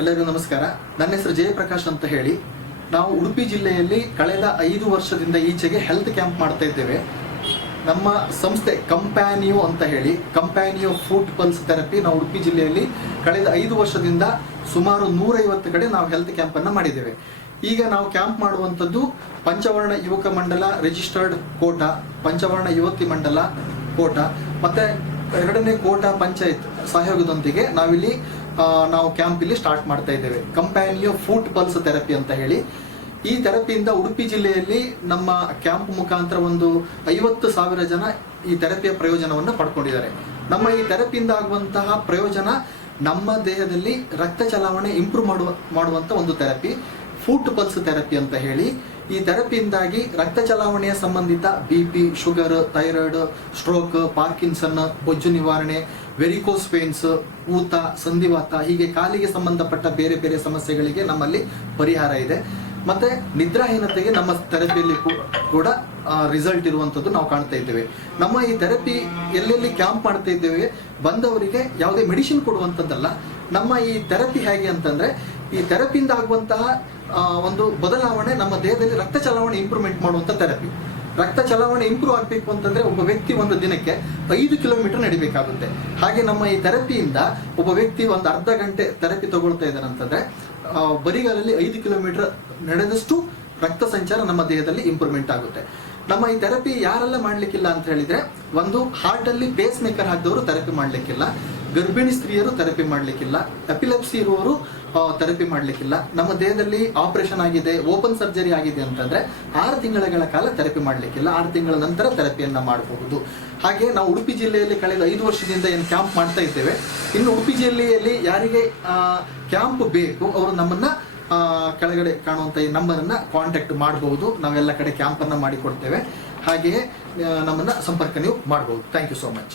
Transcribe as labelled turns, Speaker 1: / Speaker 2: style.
Speaker 1: ಎಲ್ಲರಿಗೂ ನಮಸ್ಕಾರ. ನನ್ನ ಹೆಸರು ಜಯಪ್ರಕಾಶ್ ಅಂತ ಹೇಳಿ. ನಾವು ಉಡುಪಿ ಜಿಲ್ಲೆಯಲ್ಲಿ ಕಳೆದ ಐದು ವರ್ಷದಿಂದ ಈಚೆಗೆ ಹೆಲ್ತ್ ಕ್ಯಾಂಪ್ ಮಾಡ್ತಾ ಇದ್ದೇವೆ. ನಮ್ಮ ಸಂಸ್ಥೆ ಕಂಪ್ಯಾನಿಯೋ ಅಂತ ಹೇಳಿ ಕಂಪ್ಯಾನಿಯೋ ಫುಡ್ ಪಲ್ಸ್ ಥೆರಪಿ ನಾವು ಉಡುಪಿ ಜಿಲ್ಲೆಯಲ್ಲಿ ಕಳೆದ ಐದು ವರ್ಷದಿಂದ ಸುಮಾರು ನೂರೈವತ್ತು ಕಡೆ ನಾವು ಹೆಲ್ತ್ ಕ್ಯಾಂಪನ್ನು ಮಾಡಿದ್ದೇವೆ. ಈಗ ನಾವು ಕ್ಯಾಂಪ್ ಮಾಡುವಂಥದ್ದು ಪಂಚವರ್ಣ ಯುವಕ ಮಂಡಲ ರಿಜಿಸ್ಟರ್ಡ್ ಕೋಟ, ಪಂಚವರ್ಣ ಯುವತಿ ಮಂಡಲ ಕೋಟ, ಮತ್ತೆ ಎರಡನೇ ಕೋಟ ಪಂಚಾಯತ್ ಸಹಯೋಗದೊಂದಿಗೆ ನಾವಿಲ್ಲಿ ನಾವು ಕ್ಯಾಂಪ್ ಇಲ್ಲಿ ಸ್ಟಾರ್ಟ್ ಮಾಡ್ತಾ ಇದ್ದೇವೆ. ಕಂಪ್ಯಾನಿಯೋ ಫೂಟ್ ಪಲ್ಸ್ ಥೆರಪಿ ಅಂತ ಹೇಳಿ. ಈ ಥೆರಪಿಯಿಂದ ಉಡುಪಿ ಜಿಲ್ಲೆಯಲ್ಲಿ ನಮ್ಮ ಕ್ಯಾಂಪ್ ಮುಖಾಂತರ ಒಂದು ಐವತ್ತು ಸಾವಿರ ಜನ ಈ ಥೆರಪಿಯ ಪ್ರಯೋಜನವನ್ನು ಪಡ್ಕೊಂಡಿದ್ದಾರೆ. ನಮ್ಮ ಈ ಥೆರಪಿಯಿಂದ ಆಗುವಂತಹ ಪ್ರಯೋಜನ ನಮ್ಮ ದೇಹದಲ್ಲಿ ರಕ್ತ ಚಲಾವಣೆ ಇಂಪ್ರೂವ್ ಮಾಡುವ ಮಾಡುವಂಥ ಒಂದು ಥೆರಪಿ ಫೂಟ್ ಪಲ್ಸ್ ಥೆರಪಿ ಅಂತ ಹೇಳಿ. ಈ ಥೆರಪಿಯಿಂದಾಗಿ ರಕ್ತ ಚಲಾವಣೆಯ ಸಂಬಂಧಿತ B P sugar thyroid stroke Parkinson ಬೊಜ್ಜು ನಿವಾರಣೆ ವೆರಿಕೋಸ್ ಪೇನ್ಸ್ ಊತ, ಸಂಧಿವಾತ, ಹೀಗೆ ಕಾಲಿಗೆ ಸಂಬಂಧಪಟ್ಟ ಬೇರೆ ಬೇರೆ ಸಮಸ್ಯೆಗಳಿಗೆ ನಮ್ಮಲ್ಲಿ ಪರಿಹಾರ ಇದೆ. ಮತ್ತೆ ನಿದ್ರಾಹೀನತೆಗೆ ನಮ್ಮ ಥೆರಪಿಯಲ್ಲಿ ಕೂಡ ರಿಸಲ್ಟ್ ಇರುವಂತದ್ದು ನಾವು ಕಾಣ್ತಾ ಇದ್ದೇವೆ. ನಮ್ಮ ಈ ಥೆರಪಿ ಎಲ್ಲೆಲ್ಲಿ ಕ್ಯಾಂಪ್ ಮಾಡ್ತಾ ಇದ್ದೇವೆ, ಬಂದವರಿಗೆ ಯಾವುದೇ ಮೆಡಿಸಿನ್ ಕೊಡುವಂಥದ್ದಲ್ಲ, ನಮ್ಮ ಈ ಥೆರಪಿ ಹೇಗೆ ಅಂತಂದ್ರೆ, ಈ ಥೆರಪಿಯಿಂದ ಆಗುವಂತಹ ಒಂದು ಬದಲಾವಣೆ ನಮ್ಮ ದೇಹದಲ್ಲಿ ರಕ್ತ ಚಲಾವಣೆ ಇಂಪ್ರೂವ್ಮೆಂಟ್ ಮಾಡುವಂತ ಥೆರಪಿ ರಕ್ತ ಚಲಾವಣೆ ಇಂಪ್ರೂವ್ ಆಗಬೇಕು ಅಂತಂದ್ರೆ ಒಬ್ಬ ವ್ಯಕ್ತಿ ಒಂದು ದಿನಕ್ಕೆ ಐದು ಕಿಲೋಮೀಟರ್ ನಡಿಬೇಕಾಗುತ್ತೆ. ಹಾಗೆ ನಮ್ಮ ಈ ಥೆರಪಿಯಿಂದ ಒಬ್ಬ ವ್ಯಕ್ತಿ ಒಂದು ಅರ್ಧ ಗಂಟೆ ಥೆರಪಿ ತಗೊಳ್ತಾ ಇದ್ದಾನೆ ಬರಿಗಾಲಲ್ಲಿ ಐದು ಕಿಲೋಮೀಟರ್ ನಡೆದಷ್ಟು ರಕ್ತ ಸಂಚಾರ ನಮ್ಮ ದೇಹದಲ್ಲಿ ಇಂಪ್ರೂವ್ಮೆಂಟ್ ಆಗುತ್ತೆ. ನಮ್ಮ ಈ ಥೆರಪಿ ಯಾರೆಲ್ಲ ಮಾಡ್ಲಿಕ್ಕಿಲ್ಲ ಅಂತ ಹೇಳಿದ್ರೆ, ಒಂದು ಹಾರ್ಟ್ ಅಲ್ಲಿ ಪೇಸ್ ಮೇಕರ್ ಹಾಕಿದವರು ಥೆರಪಿ ಮಾಡ್ಲಿಕ್ಕಿಲ್ಲ, ಗರ್ಭಿಣಿ ಸ್ತ್ರೀಯರು ಥೆರಪಿ ಮಾಡ್ಲಿಕ್ಕಿಲ್ಲ ಎಪಿಲೆಪ್ಸಿ ಇರುವವರು ಥೆರಪಿ ಮಾಡ್ಲಿಕ್ಕಿಲ್ಲ. ನಮ್ಮ ದೇಹದಲ್ಲಿ ಆಪರೇಷನ್ ಆಗಿದೆ ಓಪನ್ ಸರ್ಜರಿ ಆಗಿದೆ ಅಂತಂದ್ರೆ ಆರು ತಿಂಗಳ ಕಾಲ ಥೆರಪಿ ಮಾಡ್ಲಿಕ್ಕಿಲ್ಲ, ಆರು ತಿಂಗಳ ನಂತರ ಥೆರಪಿಯನ್ನ ಮಾಡಬಹುದು. ಹಾಗೆ ನಾವು ಉಡುಪಿ ಜಿಲ್ಲೆಯಲ್ಲಿ ಕಳೆದ ಐದು ವರ್ಷದಿಂದ ಏನು ಕ್ಯಾಂಪ್ ಮಾಡ್ತಾ ಇದ್ದೇವೆ. ಇನ್ನು ಉಡುಪಿ ಜಿಲ್ಲೆಯಲ್ಲಿ ಯಾರಿಗೆ ಕ್ಯಾಂಪ್ ಬೇಕು, ಅವರು ನಮ್ಮನ್ನ ಕೆಳಗಡೆ ಕಾಣುವಂತ ಈ ನಂಬರನ್ನು ಕಾಂಟ್ಯಾಕ್ಟ್ ಮಾಡಬಹುದು ನಾವೆಲ್ಲ ಕಡೆ ಕ್ಯಾಂಪನ್ನು ಮಾಡಿಕೊಡ್ತೇವೆ. ಹಾಗೆಯೇ ನಮ್ಮನ್ನ ಸಂಪರ್ಕ ನೀವು ಮಾಡಬಹುದು ಥ್ಯಾಂಕ್ ಯು ಸೋ ಮಚ್